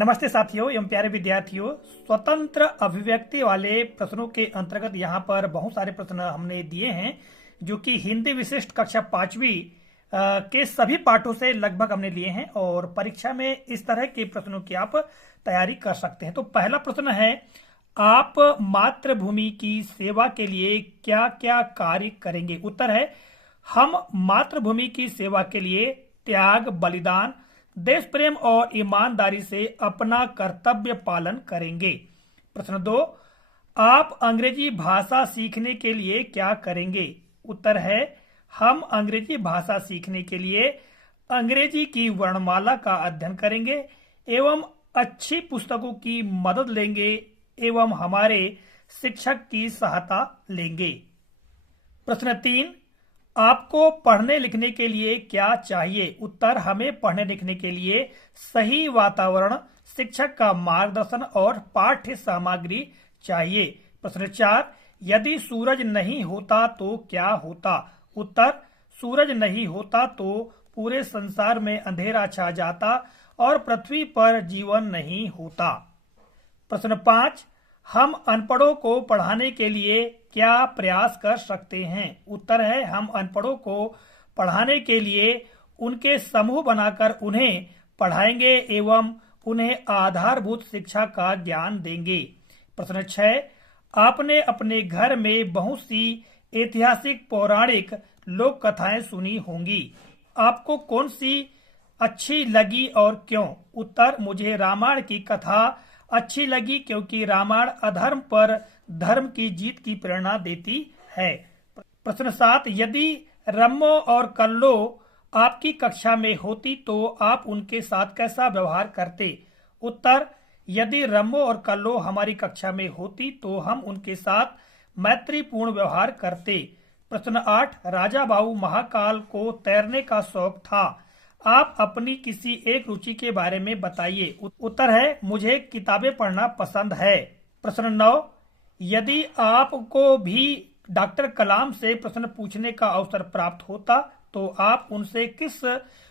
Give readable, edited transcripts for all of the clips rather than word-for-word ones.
नमस्ते साथियों एवं प्यारे विद्यार्थियों। स्वतंत्र अभिव्यक्ति वाले प्रश्नों के अंतर्गत यहाँ पर बहुत सारे प्रश्न हमने दिए हैं जो कि हिंदी विशिष्ट कक्षा 5वीं के सभी पाठों से लगभग हमने लिए हैं और परीक्षा में इस तरह के प्रश्नों की आप तैयारी कर सकते हैं। तो पहला प्रश्न है, आप मातृभूमि की सेवा के लिए क्या क्या कार्य करेंगे? उत्तर है, हम मातृभूमि की सेवा के लिए त्याग, बलिदान, देश प्रेम और ईमानदारी से अपना कर्तव्य पालन करेंगे। प्रश्न 2, आप अंग्रेजी भाषा सीखने के लिए क्या करेंगे? उत्तर है, हम अंग्रेजी भाषा सीखने के लिए अंग्रेजी की वर्णमाला का अध्ययन करेंगे एवं अच्छी पुस्तकों की मदद लेंगे एवं हमारे शिक्षक की सहायता लेंगे। प्रश्न 3, आपको पढ़ने लिखने के लिए क्या चाहिए? उत्तर, हमें पढ़ने लिखने के लिए सही वातावरण, शिक्षक का मार्गदर्शन और पाठ्य सामग्री चाहिए। प्रश्न 4, यदि सूरज नहीं होता तो क्या होता? उत्तर, सूरज नहीं होता तो पूरे संसार में अंधेरा छा जाता और पृथ्वी पर जीवन नहीं होता। प्रश्न 5, हम अनपढ़ों को पढ़ाने के लिए क्या प्रयास कर सकते हैं? उत्तर है, हम अनपढ़ों को पढ़ाने के लिए उनके समूह बनाकर उन्हें पढ़ाएंगे एवं उन्हें आधारभूत शिक्षा का ज्ञान देंगे। प्रश्न 6, आपने अपने घर में बहुत सी ऐतिहासिक पौराणिक लोक कथाएं सुनी होंगी। आपको कौन सी अच्छी लगी और क्यों? उत्तर, मुझे रामायण की कथा अच्छी लगी क्योंकि रामायण अधर्म पर धर्म की जीत की प्रेरणा देती है। प्रश्न 7, यदि रम्मो और कल्लो आपकी कक्षा में होती तो आप उनके साथ कैसा व्यवहार करते? उत्तर, यदि रम्मो और कल्लो हमारी कक्षा में होती तो हम उनके साथ मैत्रीपूर्ण व्यवहार करते। प्रश्न 8, राजा बाबू महाकाल को तैरने का शौक था, आप अपनी किसी एक रुचि के बारे में बताइए। उत्तर है, मुझे किताबें पढ़ना पसंद है। प्रश्न 9, यदि आपको भी डॉक्टर कलाम से प्रश्न पूछने का अवसर प्राप्त होता तो आप उनसे किस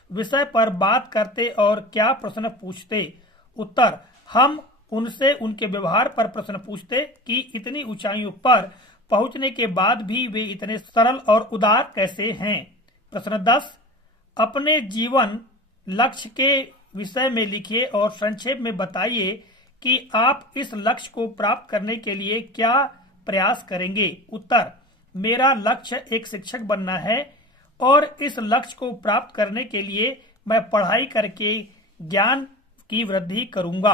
विषय पर बात करते और क्या प्रश्न पूछते? उत्तर, हम उनसे उनके व्यवहार पर प्रश्न पूछते कि इतनी ऊंचाइयों पर पहुंचने के बाद भी वे इतने सरल और उदार कैसे हैं। प्रश्न 10, अपने जीवन लक्ष्य के विषय में लिखिए और संक्षेप में बताइए कि आप इस लक्ष्य को प्राप्त करने के लिए क्या प्रयास करेंगे। उत्तर, मेरा लक्ष्य एक शिक्षक बनना है और इस लक्ष्य को प्राप्त करने के लिए मैं पढ़ाई करके ज्ञान की वृद्धि करूंगा।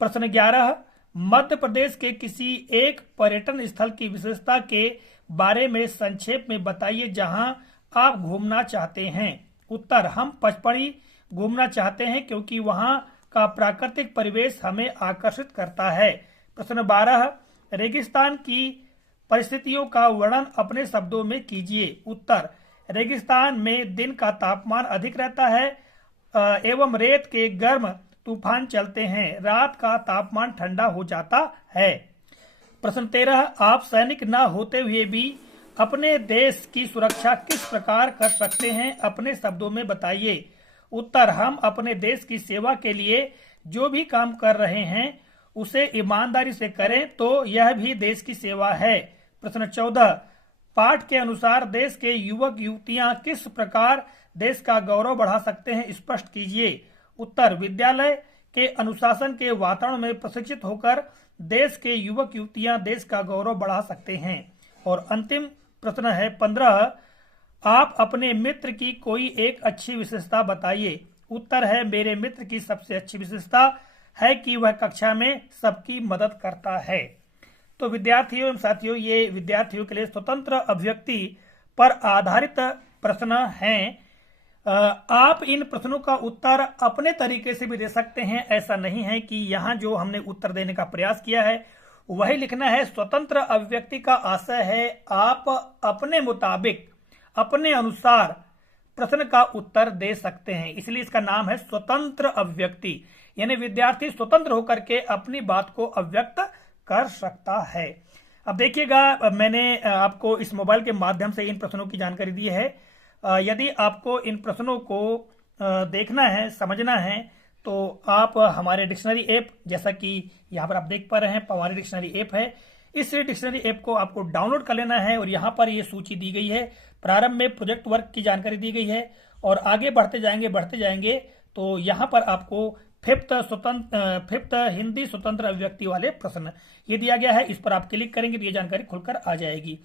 प्रश्न 11, मध्य प्रदेश के किसी एक पर्यटन स्थल की विशेषता के बारे में संक्षेप में बताइए जहां आप घूमना चाहते हैं। उत्तर, हम पचमढ़ी घूमना चाहते हैं क्योंकि वहां का प्राकृतिक परिवेश हमें आकर्षित करता है। प्रश्न 12, रेगिस्तान की परिस्थितियों का वर्णन अपने शब्दों में कीजिए। उत्तर, रेगिस्तान में दिन का तापमान अधिक रहता है एवं रेत के गर्म तूफान चलते हैं, रात का तापमान ठंडा हो जाता है। प्रश्न 13, आप सैनिक न होते हुए भी अपने देश की सुरक्षा किस प्रकार कर सकते हैं? अपने शब्दों में बताइए। उत्तर, हम अपने देश की सेवा के लिए जो भी काम कर रहे हैं उसे ईमानदारी से करें तो यह भी देश की सेवा है। प्रश्न 14, पाठ के अनुसार देश के युवक युवतियां किस प्रकार देश का गौरव बढ़ा सकते हैं, स्पष्ट कीजिए। उत्तर, विद्यालय के अनुशासन के वातावरण में प्रशिक्षित होकर देश के युवक युवतियां देश का गौरव बढ़ा सकते हैं। और अंतिम प्रश्न है 15, आप अपने मित्र की कोई एक अच्छी विशेषता बताइए। उत्तर है, मेरे मित्र की सबसे अच्छी विशेषता है कि वह कक्षा में सबकी मदद करता है। तो विद्यार्थियों एवं साथियों, ये विद्यार्थियों के लिए स्वतंत्र अभिव्यक्ति पर आधारित प्रश्न हैं। आप इन प्रश्नों का उत्तर अपने तरीके से भी दे सकते हैं। ऐसा नहीं है कि यहाँ जो हमने उत्तर देने का प्रयास किया है वही लिखना है। स्वतंत्र अभिव्यक्ति का आशय है आप अपने मुताबिक, अपने अनुसार प्रश्न का उत्तर दे सकते हैं, इसलिए इसका नाम है स्वतंत्र अभिव्यक्ति। यानी विद्यार्थी स्वतंत्र होकर के अपनी बात को अभिव्यक्त कर सकता है। अब देखिएगा, मैंने आपको इस मोबाइल के माध्यम से इन प्रश्नों की जानकारी दी है। यदि आपको इन प्रश्नों को देखना है, समझना है तो आप हमारे डिक्शनरी ऐप, जैसा कि यहाँ पर आप देख पा रहे हैं, हमारी डिक्शनरी ऐप है। इस डिक्शनरी ऐप को आपको डाउनलोड कर लेना है और यहाँ पर ये सूची दी गई है। प्रारंभ में प्रोजेक्ट वर्क की जानकारी दी गई है और आगे बढ़ते जाएंगे तो यहाँ पर आपको फिफ्थ हिंदी स्वतंत्र अभिव्यक्ति वाले प्रश्न ये दिया गया है। इस पर आप क्लिक करेंगे तो ये जानकारी खुलकर आ जाएगी।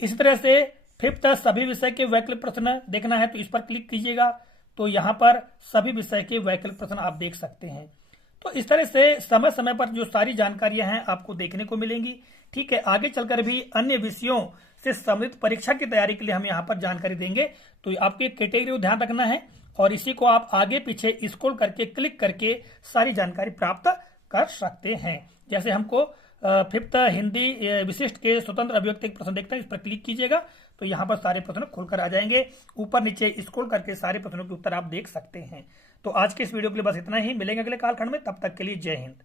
इसी तरह से फिफ्थ सभी विषय के वैकल्पिक प्रश्न देखना है तो इस पर क्लिक कीजिएगा, तो यहाँ पर सभी विषय के वैकल्पिक प्रश्न आप देख सकते हैं। तो इस तरह से समय समय पर जो सारी जानकारियां हैं आपको देखने को मिलेंगी। ठीक है, आगे चलकर भी अन्य विषयों से संबंधित परीक्षा की तैयारी के लिए हम यहाँ पर जानकारी देंगे, तो आपके कैटेगरी को ध्यान रखना है और इसी को आप आगे पीछे स्क्रॉल करके क्लिक करके सारी जानकारी प्राप्त कर सकते हैं। जैसे हमको फिफ्थ हिंदी विशिष्ट के स्वतंत्र अभिव्यक्ति प्रश्न देखते हैं, इस पर क्लिक कीजिएगा तो यहाँ पर सारे प्रश्न खुलकर आ जाएंगे। ऊपर नीचे स्क्रॉल करके सारे प्रश्नों के उत्तर आप देख सकते हैं। तो आज के इस वीडियो के लिए बस इतना ही, मिलेंगे अगले कालखंड में, तब तक के लिए जय हिंद।